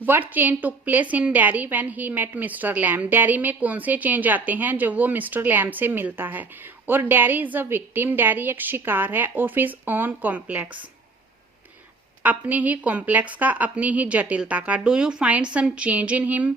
What change took place in Derry when he met mister Lamb. Derry में कौन से change आते हैं जब वो मिस्टर लैम से मिलता है। और dairy is a victim, dairy एक शिकार है ऑफ हिज ओन कॉम्प्लेक्स, अपने ही कॉम्प्लेक्स का, अपनी ही जटिलता का। Do you find some change in him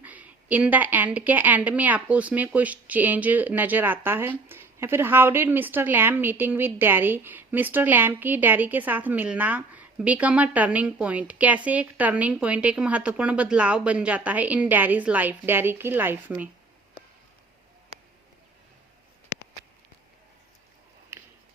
in the end, क्या एंड में आपको उसमें कुछ चेंज नजर आता है। या फिर how did mister Lamb meeting with Derry, mister Lamb की डेयरी के साथ मिलना बिकम अ टर्निंग पॉइंट, कैसे एक टर्निंग पॉइंट, एक महत्वपूर्ण बदलाव बन जाता है इन डेयरीज लाइफ, डेयरी की लाइफ में।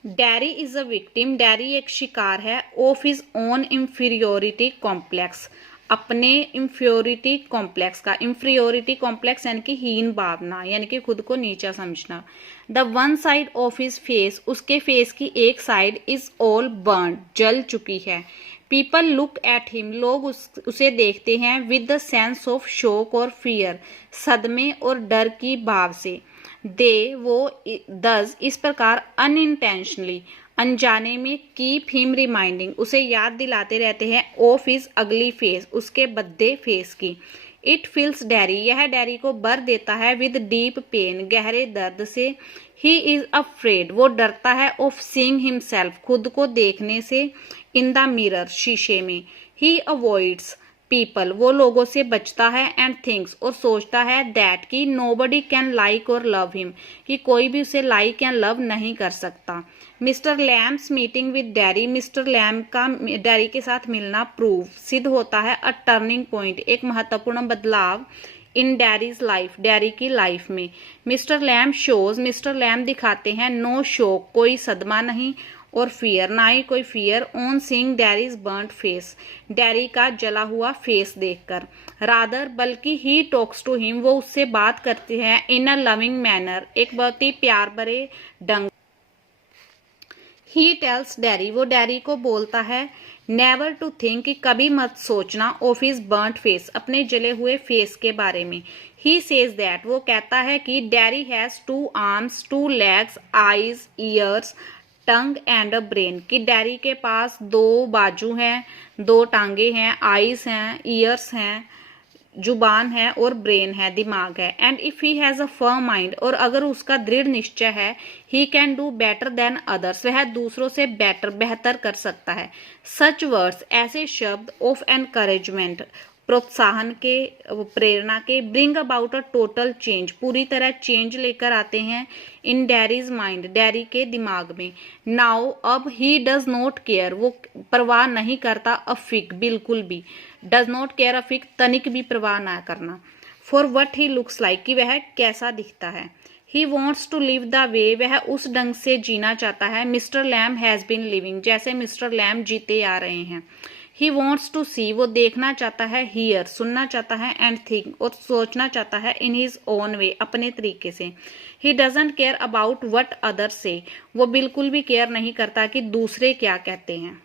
Dairy is a victim, dairy एक शिकार है of his own inferiority complex, अपने इंफीरियोरिटी कॉम्प्लेक्स का। इंफीरियोरिटी कॉम्प्लेक्स यानी कि हीन भावना, यानी कि खुद को नीचा समझना। The one side of his face, उसके फेस की एक साइड इज ऑल बर्न, जल चुकी है। पीपल लुक एट हिम, लोग उसे देखते हैं with the sense of shock और फियर, सदमे और डर की भाव से। दे वो दस इस प्रकार अनइंटेंशनली, अनजाने में, कीप हिम रिमाइंडिंग, उसे याद दिलाते रहते हैं ऑफ हिज अगली फेस, उसके भद्दे फेस की। इट फील्स डेयरी, यह डेयरी को भर देता है विद डीप पेन, गहरे दर्द से। ही इज अफ्रेड, वो डरता है ऑफ सीइंग हिमसेल्फ, खुद को देखने से। इन द मिरर, शीशे में। ही अवॉइड्स पीपल, वो लोगों से बचता है। एंड थिंक्स, और सोचता है दैट कि नोबडी कैन लाइक और लव हिम, कि कोई भी उसे लाइक या लव नहीं कर सकता। Mister Lamb's meeting with Derry, mister Lamb का डेयरी के साथ मिलना प्रूव, सिद्ध होता है अ टर्निंग पॉइंट, एक महत्वपूर्ण बदलाव इन डेयरीज लाइफ, डेयरी की लाइफ में। Mister Lamb shows, mister Lamb दिखाते हैं नो शोक, कोई सदमा नहीं, और फियर, ना ही कोई fear, on seeing dairies burned face, dairy का जला हुआ फेस देखकर। रादर, बल्कि ही टॉक्स टू हिम, वो उससे बात करते हैं इन अ लविंग मैनर, एक बहुत ही प्यार भरे ढंग। ही टेल्स डेयरी, वो डेयरी को बोलता है नेवर टू थिंक, कि कभी मत सोचना, ऑफ हिज बर्न्ड फेस, अपने जले हुए फेस के बारे में। ही सेज दैट, वो कहता है कि dairy has 2 arms, 2 legs, eyes, years, tongue and a brain, कि डेयरी के पास 2 बाजू हैं, 2 टांगे हैं, आईज हैं, ईयर्स हैं, जुबान है, और ब्रेन है, दिमाग है। And if he has a firm mind, और अगर उसका दृढ़ निश्चय है, he can do better than others, वह दूसरों से बेहतर कर सकता है। सच वर्ड्स, ऐसे शब्द ऑफ एनकरेजमेंट, प्रोत्साहन के, प्रेरणा के, bring about a total change, पूरी तरह चेंज लेकर आते हैं इन डेयरीज माइंड, डेयरी के दिमाग में। नाउ, अब, ही डज नॉट केयर, वो परवाह नहीं करता, अफिक, बिल्कुल भी, डज नॉट केयर अफिक, तनिक भी परवाह ना करना। For what he looks like, कि वह कैसा दिखता है। He wants to live the way, वह उस ढंग से जीना चाहता है mister Lamb has been living, जैसे मिस्टर लैम जीते आ रहे हैं। ही वॉन्ट्स टू सी, वो देखना चाहता है, हियर, सुनना चाहता है, एंड थिंक, और सोचना चाहता है, इन हिज ओन वे, अपने तरीके से। He doesn't care about what other से, वो बिल्कुल भी केयर नहीं करता कि दूसरे क्या कहते हैं।